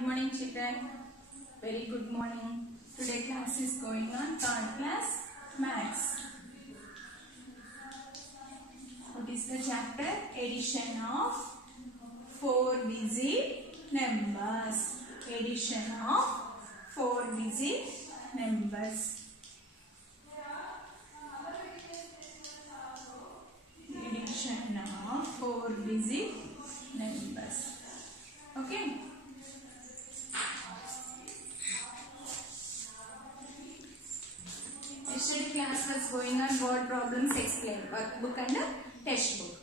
Good morning, children. Very good morning. Today class is going on third class maths. What is the chapter? Addition of 4-digit numbers. Addition of 4-digit numbers. Addition of 4-digit numbers. Okay. Yesterday class was going on word problems explained, workbook and textbook.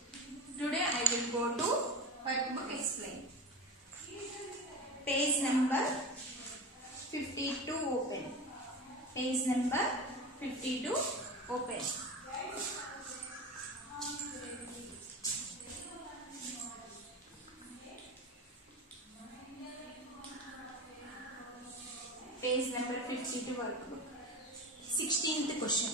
Today I will go to workbook explain. Page number 52 open. Page number 52 open. Page number 52 workbook. 16th question.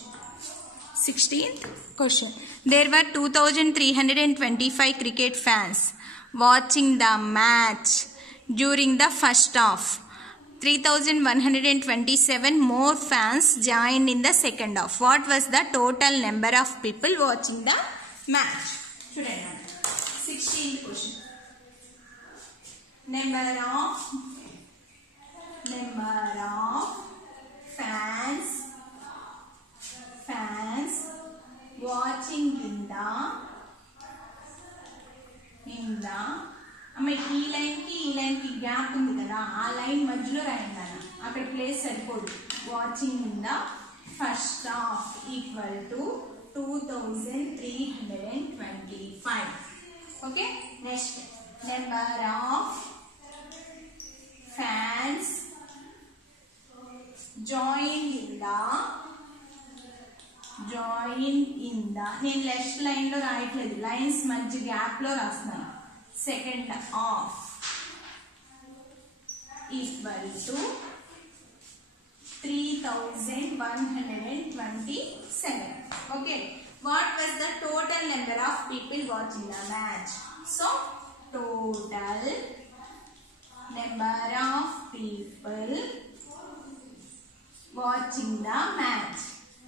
16th question. There were 2,325 cricket fans watching the match during the first half. 3,127 more fans joined in the second half. What was the total number of people watching the match? 16th question. Number of fans watching in the ఈ line కి gap ఉంది కదా, ఆ line మధ్యలో రాయండి. అక్కడ place సరిపోదు. Watching in the first half equal to 2,325. Okay, next number of fans joined in the నేను లెఫ్ట్ లైన్ లో రాయట్లేదు, లైన్స్ మధ్య గ్యాప్ లో రాస్తున్నాను. Second half equal to 3,127. Okay, what was the total number of people watching the match? So total number of people watching the match.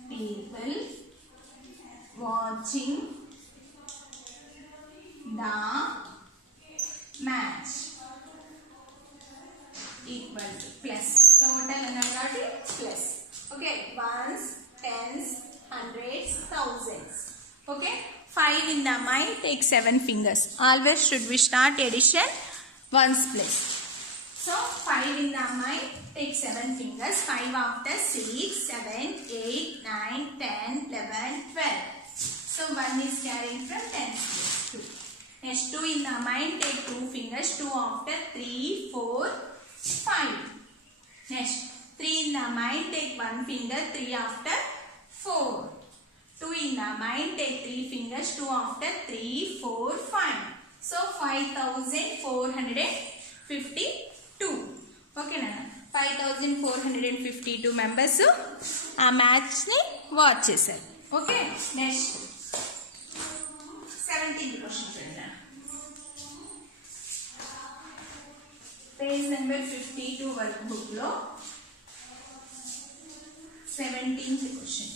People watching the match equal to plus total another plus. Okay, ones, tens, hundreds, thousands. Okay, 5 in the mind, take 7 fingers. Always should we start addition ones place. So 5 in the mind, take 7 fingers. 5 after 6, 7, 8, 9, 10, 11, 12. So 1 is carrying from 10 to 2. Next 2 in the mind, take 2 fingers. 2 after 3, 4, 5. Next 3 in the mind, take 1 finger. 3 after 4. 2 in the mind, take 3 fingers. 2 after 3, 4, 5. So 5,452. Okay నా 5,452 members ఆ match ని watch చేశారు. Okay, next 17th question చూడండి. Page number 52 work book లో 17th question.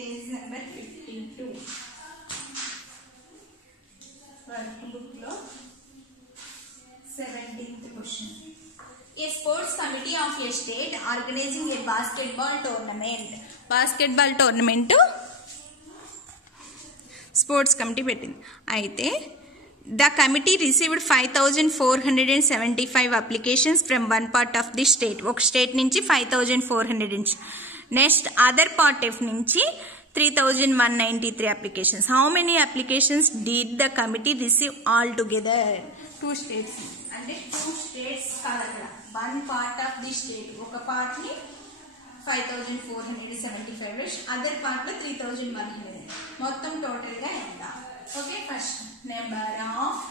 Page number 52 workbook lo 17th question. A sports committee of a state organizing a basketball tournament sports committee పెట్టింది. అయితే the committee received 5,475 applications from one part of the state. ఒక state నుంచి 5,400. Next other part of నుంచి 3,193 applications. How many applications did the committee receive all together? 2 states. అంటే 2 states కాదు అక్కడ. one part of the state. ఒక part ని 5,475, other part లో 3,100. మొత్తం టోటల్ గా ఎంత? Okay, first number of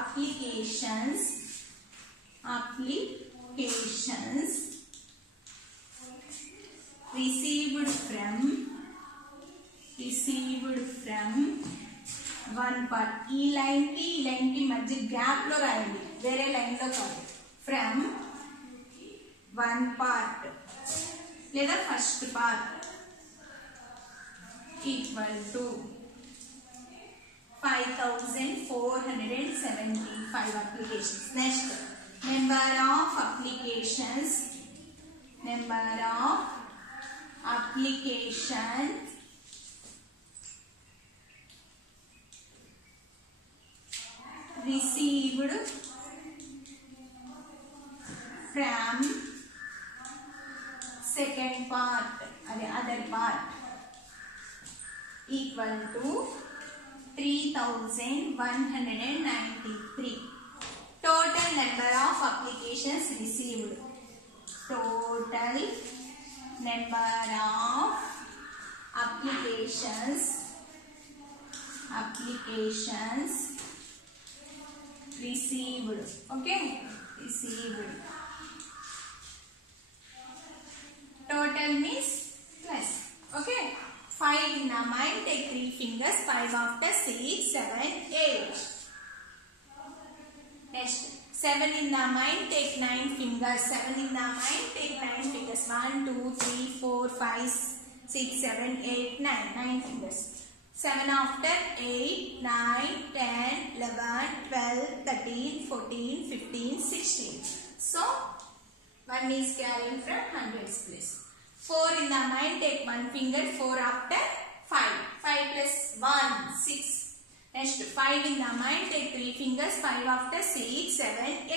applications received from 1 part. ఈ లైన్ కి మధ్య గ్యాప్ లో రాయండి, వేరే లైన్ లో కాదు. ఫ్రమ్ 1 part లేదా first part equal to 5475 applications. Next, number of applications received from second part, other part, equal to 3193. Total number of applications received. Total number of applications received. Okay, received. Total means plus. Okay, 5 in the mind, take 3 fingers, 5 after 6, 7, 8. Next, 7 in the mind, take 9 fingers, 7 in the mind, take 9 fingers, 1, 2, 3, 4, 5, 6, 7, 8, 9, 9 fingers. 7 after 8, 9, 10, 11, 12, 13, 14, 15, 16. So, 1 is carrying from hundreds place. 4 in the mind, take 1 finger, 4 after 5. 5 plus 1, 6. Next, 5 in the mind, take 3 fingers, 5 after 6, 7, 8.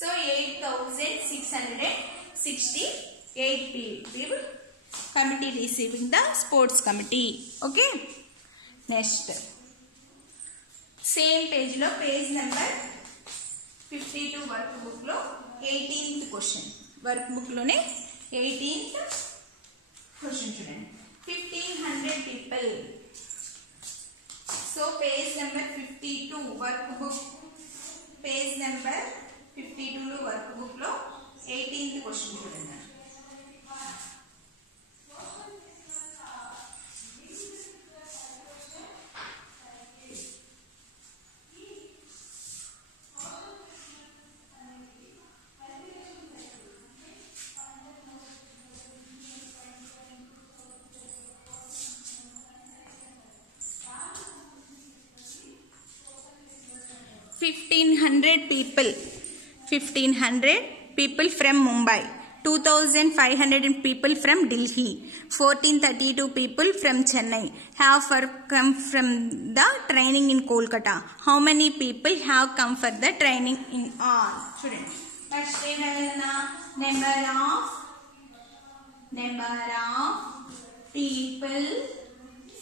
So, 8668 people committee receiving the sports committee. Okay. Next, same page lo, page number 52 workbook lo 18th question. Workbook lo ne 18th question chudandi. 1500 people. So page number 52 workbook, page number 52 lo workbook lo 18th question chudandi. $1,500 people from Mumbai, 2,500 people from Delhi, 1,432 people from Chennai have come from the training in Kolkata. How many people have come for the training in all? Students, first number of people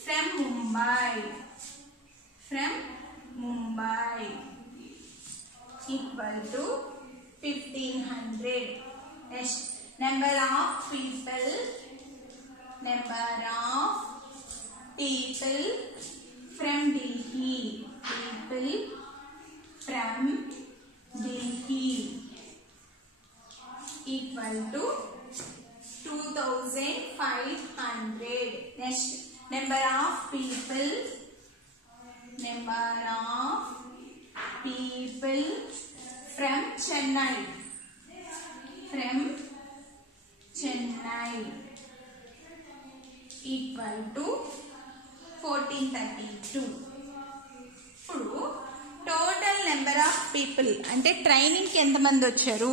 from Mumbai equal to 1,500. Next, number of people from Delhi, equal to 2,500. Next, number of people from Chennai, equal to 1,432. ఇప్పుడు total number of people అంటే training కి ఎంత మంది వచ్చారు?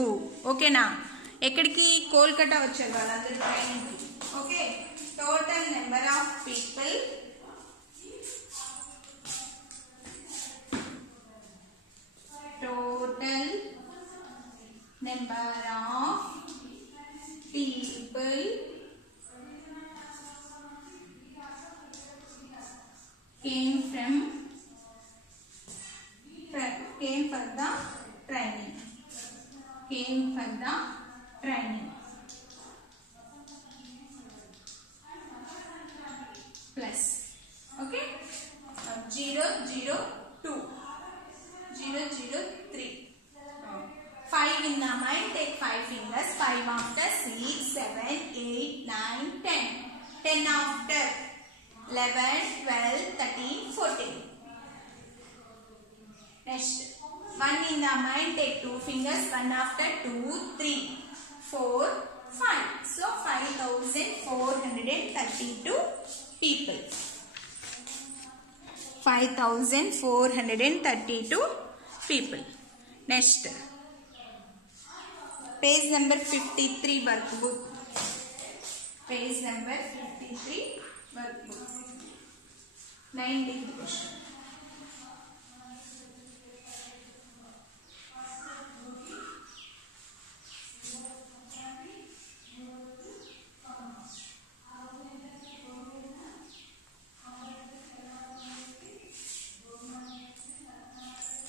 ఓకేనా, ఎక్కడికి? కోల్కతా వచ్చారు వాళ్ళందరూ ట్రైనింగ్ కి. Okay, total number of people came for the training. Plus, okay, 002, 003. 5 in the mind, take 5 fingers, 5 after 6, 7, 8, 9, 10. 10 after 11, 12, 13, 14. Next, 1 in the mind, take 2 fingers, 1 after 2, 3, 4, 5. So 5,432 people. 5,432 people. Next, page number 53 workbook. Page number 53 workbook. 19th question.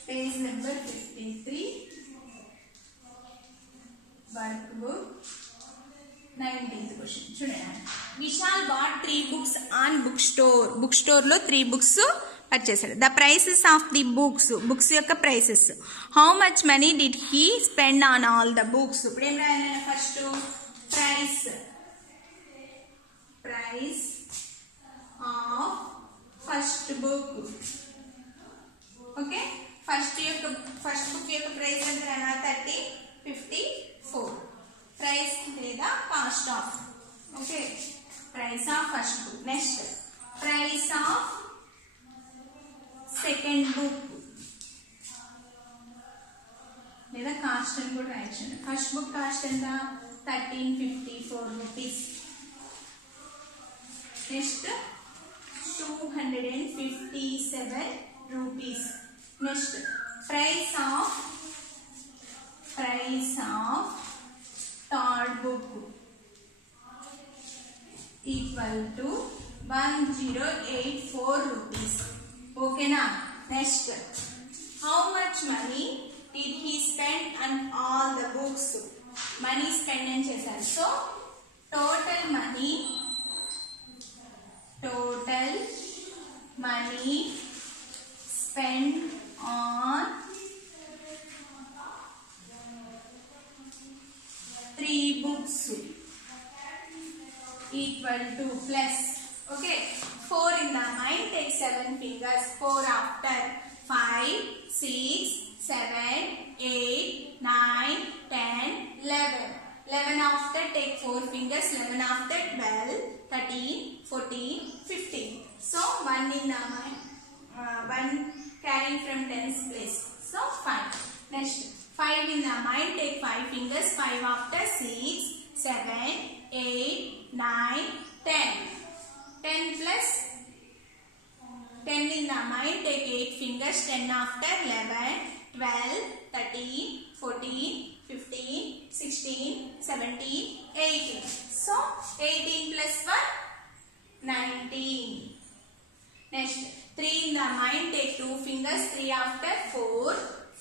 Page number 53 workbook. 19th question. చూడండి. Vishal bought 3 books on bookstore. Bookstore లో 3 books purchased. The prices of the books. Books యొక్క prices. How much money did he spend on all the books? ఇప్పుడు ఏం రాయాలి? First price. Price of first book. Okay? First book యొక్క price ఎంత? 3054. Price లేదా cost of. Okay, price of first book. Next, price of second book లేదా cost అని కూడా రాయొచ్చు. First book cost ఎంత? 1354 rupees. Next, 257 rupees. Next, price of third book equal to 1084 rupees. Okay na? Next, how much money did he spend on all the books? Money spend and chesaru. So total money spent on 3 books equal to plus. Okay, 4 in the mind, take 7 fingers. 4 after 5, 6, 7, 8, 9, 10, 11. 11 after, take 4 fingers. 11 after 12, 13, 14, 15. So 1 in the mind, 1 carrying from 10's place. So 5. Next, 5 in the mind, take 5 fingers. 5 after 6, 7, 8, 9, 10. 10 plus 10 in the mind, take 8 fingers. 10 after 11, 12, 13, 14, 15, 16, 17, 18. So 18 plus 1, 19. Next, 3 in the mind, take 2 fingers. 3 after 4, 5.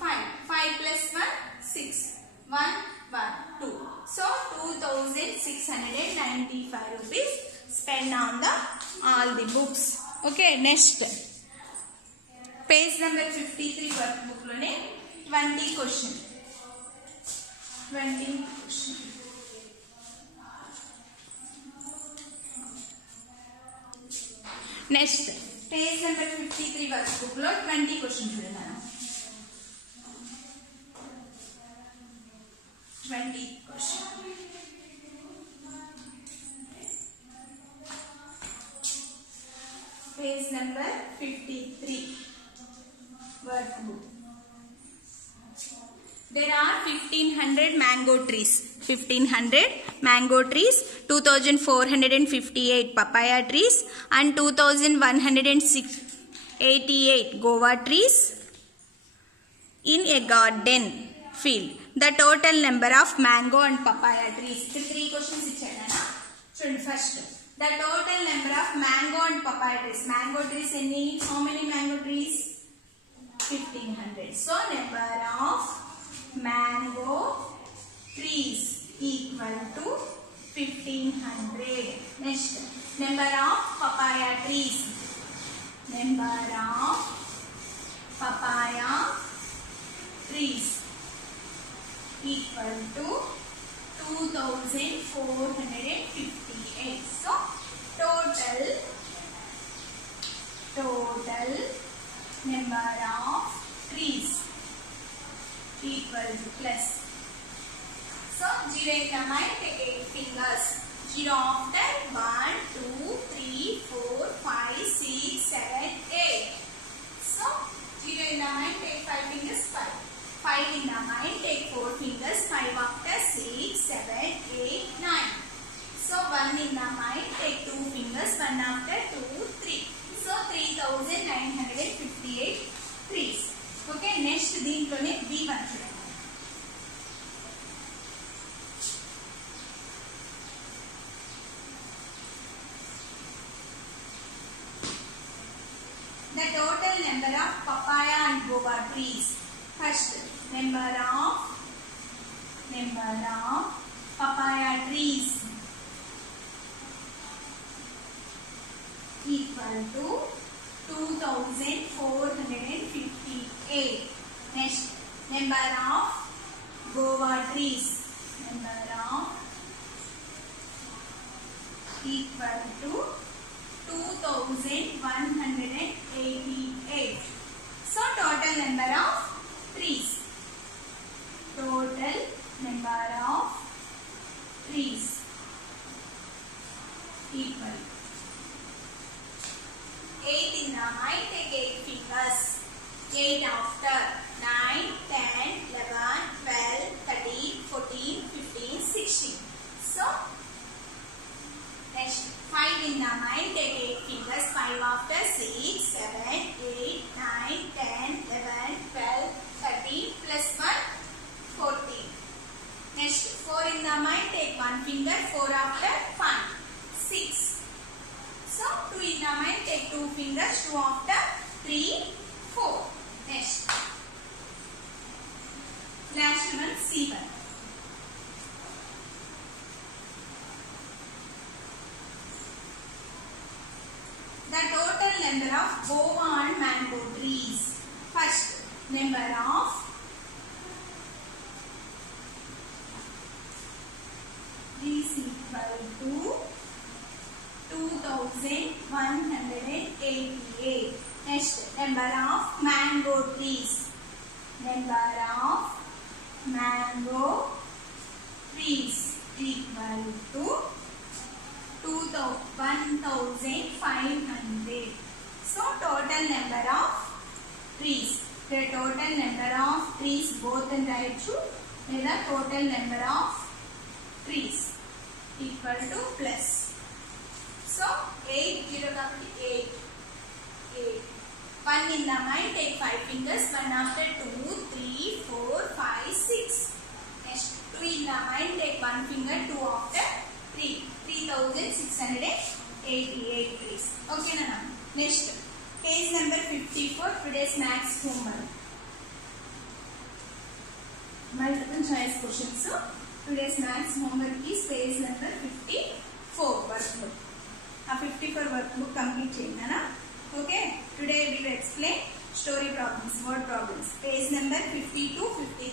5 plus 1, 6. 1, 1, 2. So 2695 rupees spent on all the books. Okay, next. Page number 53 workbook lone 20 question. 20 question. Next, page number 53 workbook lo 20 question chudana. 20 question. Page number 53 workbook. There are 1500 mango trees. 1500 mango trees, 2458 papaya trees and 2188 guava trees in a garden field. The total number of mango and papaya trees. The 3 questions ichadana. So first, the total number of mango and papaya trees. Mango trees any? How many mango trees? 1500. So number of mango trees equal to 1500. Next, number of papaya trees. Number of papaya trees equal to 2458. So total total number of trees equal to plus. So 0 in the mind, take 8 fingers. 0 after 1, 2, 3, 4, 5, 6, 7, 8. So 0 in the mind, take 5 fingers, 5. 5 in the mind, take 4 fingers, 5 after 6, 7, 8, 9. So 1 in the mind, take 2 fingers, 1 after 2, 3. So 3958 trees. Okay, next దీంట్లోనే B1 చూడండి. The total number of papaya and guava trees. First, number of papaya trees equal to 2458. Next, number of guava trees. Equal to 2188. So total number of trees. Total number of trees equal 8 in the mind, take 8 fingers. 8 after 9, 10, 11, 12, 13, 14, 15, 16. So next 5 in the mind, take 8 fingers. 5 after 6, 7, 8, 9, 10, 11, 12, 13 plus 1, 14. Next 4 in the mind, take 1 finger. 4 after 1, 6. So 2 in the mind, take 2 fingers. 2 after 3, 4. Next last one, C1. The total number of guava and mango trees. First, number of trees equal to 2188. Next, number of mango trees. Number of mango trees equal to 1500. So total number of trees. The total number of trees both in right to the total number of trees equal to plus. So 8 0 8 8. 1 in the mind, take 5 fingers. 1 after 2, 3, 4, 5, 6. Next 2 in the mind, take 1 finger. 2 after 3. 3688 trees. Okay, Nana. Next, page number 54, today's maths homework. Multiple choice questions. So, today's maths homework is page number 54 workbook. 54 workbook complete cheyandi, Nana. Okay. Today we will explain story problems, word problems. Page number 52, 53.